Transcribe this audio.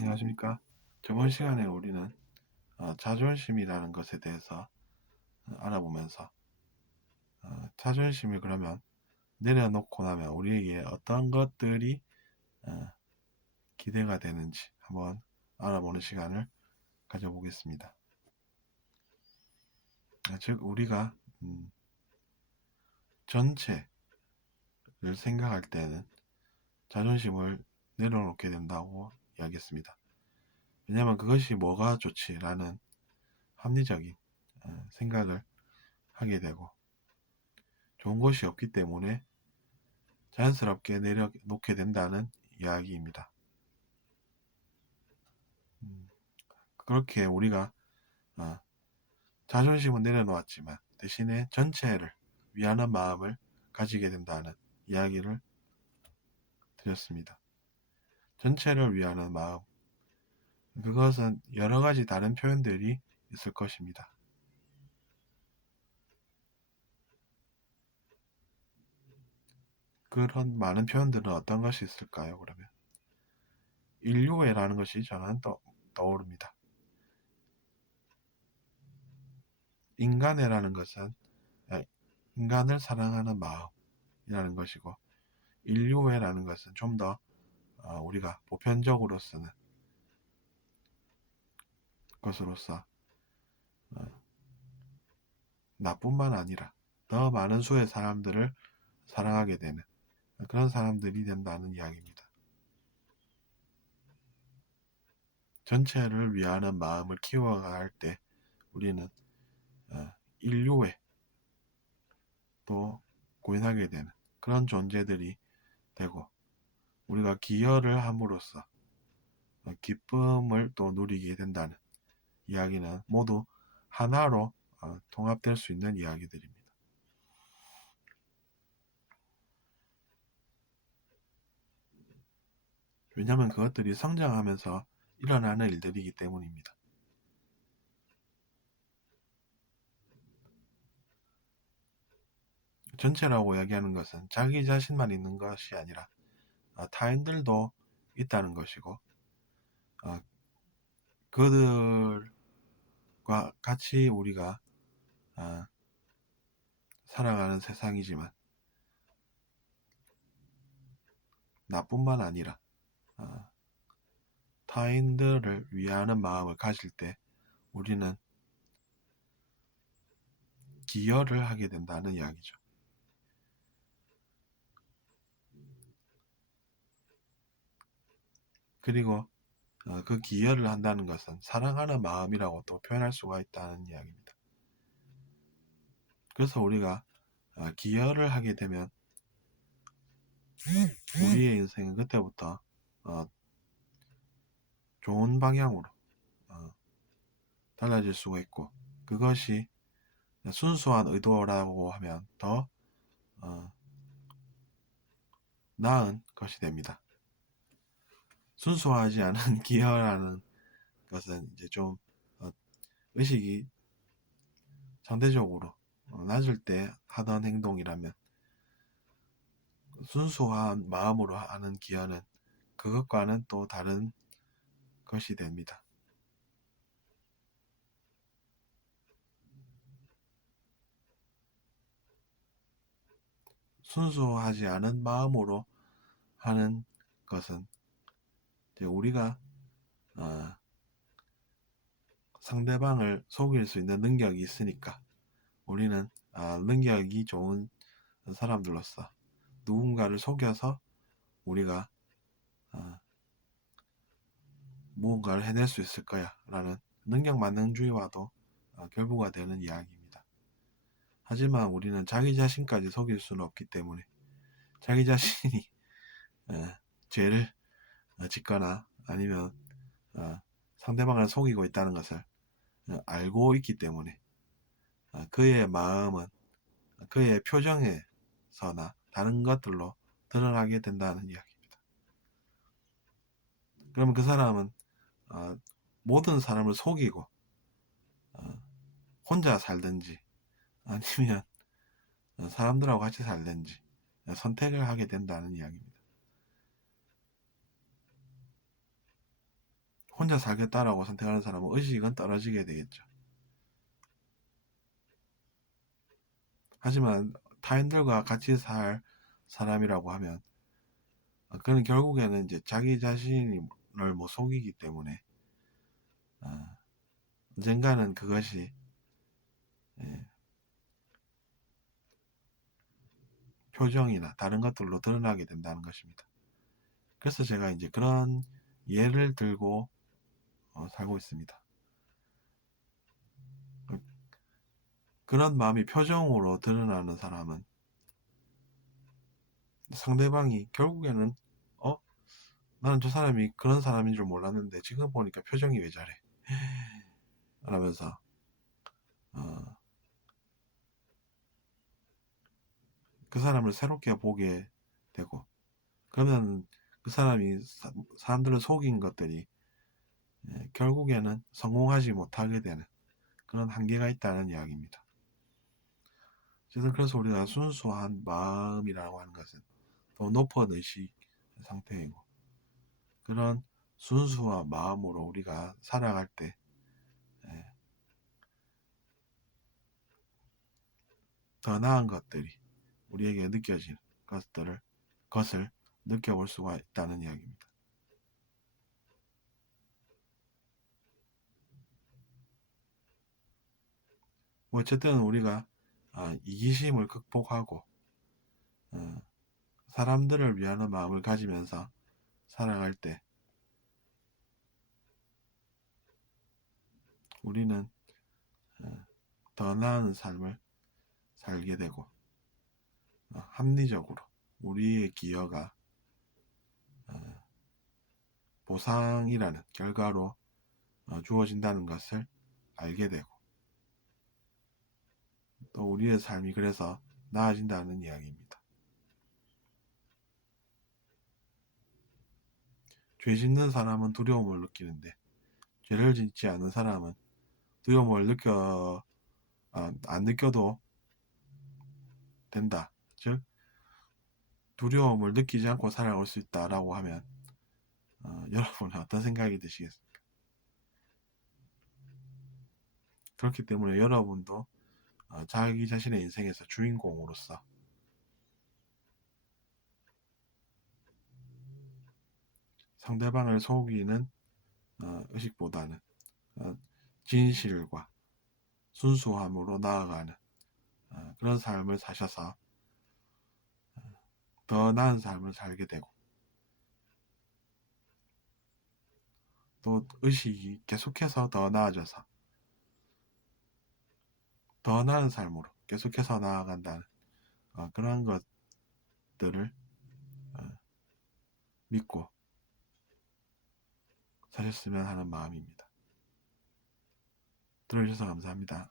안녕하십니까. 저번 시간에 우리는 자존심이라는 것에 대해서 알아보면서 자존심을 그러면 내려놓고 나면 우리에게 어떤 것들이 어, 기대가 되는지 한번 알아보는 시간을 가져보겠습니다. 즉 우리가 전체를 생각할 때는 자존심을 내려놓게 된다고 이야기했습니다. 왜냐하면 그것이 뭐가 좋지라는 합리적인 생각을 하게 되고 좋은 것이 없기 때문에 자연스럽게 내려놓게 된다는 이야기입니다. 그렇게 우리가 자존심은 내려놓았지만 대신에 전체를 위하는 마음을 가지게 된다는 이야기를 드렸습니다. 전체를 위하는 마음, 그것은 여러 가지 다른 표현들이 있을 것입니다. 그런 많은 표현들은 어떤 것이 있을까요? 그러면 인류애라는 것이 저는 떠오릅니다. 인간애라는 것은 인간을 사랑하는 마음이라는 것이고, 인류애라는 것은 좀 더 우리가 보편적으로 쓰는 것으로서 나뿐만 아니라 더 많은 수의 사람들을 사랑하게 되는 그런 사람들이 된다는 이야기입니다. 전체를 위하는 마음을 키워갈 때 우리는 인류에 또 구현하게 되는 그런 존재들이 되고, 우리가 기여를 함으로써 기쁨을 또 누리게 된다는 이야기는 모두 하나로 통합될 수 있는 이야기들입니다. 왜냐하면 그것들이 성장하면서 일어나는 일들이기 때문입니다. 전체라고 이야기하는 것은 자기 자신만 있는 것이 아니라 타인들도 있다는 것이고, 그들과 같이 우리가 살아가는 세상이지만 나뿐만 아니라 타인들을 위하는 마음을 가질 때 우리는 기여를 하게 된다는 이야기죠. 그리고 그 기여를 한다는 것은 사랑하는 마음이라고 또 표현할 수가 있다는 이야기입니다. 그래서 우리가 기여를 하게 되면 우리의 인생은 그때부터 좋은 방향으로 달라질 수가 있고, 그것이 순수한 의도라고 하면 더 나은 것이 됩니다. 순수하지 않은 기여라는 것은 이제 좀 의식이 상대적으로 낮을 때 하던 행동이라면, 순수한 마음으로 하는 기여는 그것과는 또 다른 것이 됩니다. 순수하지 않은 마음으로 하는 것은 이제 우리가 상대방을 속일 수 있는 능력이 있으니까 우리는 능력이 좋은 사람들로서 누군가를 속여서 우리가 무언가를 해낼 수 있을 거야 라는 능력 만능주의와도 결부가 되는 이야기입니다. 하지만 우리는 자기 자신까지 속일 수는 없기 때문에 자기 자신이 죄를 짓거나 아니면 상대방을 속이고 있다는 것을 알고 있기 때문에 그의 마음은 그의 표정에서나 다른 것들로 드러나게 된다는 이야기입니다. 그러면 그 사람은 모든 사람을 속이고 혼자 살든지 아니면 사람들하고 같이 살든지 선택을 하게 된다는 이야기입니다. 혼자 살겠다라고 선택하는 사람은 의식은 떨어지게 되겠죠. 하지만 타인들과 같이 살 사람이라고 하면 그는 결국에는 이제 자기 자신을 뭐 속이기 때문에 언젠가는 그것이 표정이나 다른 것들로 드러나게 된다는 것입니다. 그래서 제가 이제 그런 예를 들고 살고 있습니다. 그런 마음이 표정으로 드러나는 사람은 상대방이 결국에는 나는 저 사람이 그런 사람인 줄 몰랐는데 지금 보니까 표정이 왜 저래 라면서 그 사람을 새롭게 보게 되고, 그러면 그 사람이 사람들을 속인 것들이 결국에는 성공하지 못하게 되는 그런 한계가 있다는 이야기입니다. 그래서 우리가 순수한 마음이라고 하는 것은 더 높은 의식 상태이고, 그런 순수한 마음으로 우리가 살아갈 때 더 나은 것들이 우리에게 느껴지는 것을 느껴볼 수가 있다는 이야기입니다. 어쨌든 우리가 이기심을 극복하고 사람들을 위하는 마음을 가지면서 살아갈 때 우리는 더 나은 삶을 살게 되고 합리적으로 우리의 기여가 보상이라는 결과로 주어진다는 것을 알게 되고, 또 우리의 삶이 그래서 나아진다는 이야기입니다. 죄 짓는 사람은 두려움을 느끼는데 죄를 짓지 않은 사람은 두려움을 안 느껴도 된다. 즉 두려움을 느끼지 않고 살아갈 수 있다라고 하면 여러분은 어떤 생각이 드시겠습니까? 그렇기 때문에 여러분도 자기 자신의 인생에서 주인공으로서 상대방을 속이는 의식보다는 진실과 순수함으로 나아가는 그런 삶을 사셔서 더 나은 삶을 살게 되고, 또 의식이 계속해서 더 나아져서 더 나은 삶으로 계속해서 나아간다는 그런 것들을 믿고 사셨으면 하는 마음입니다. 들어주셔서 감사합니다.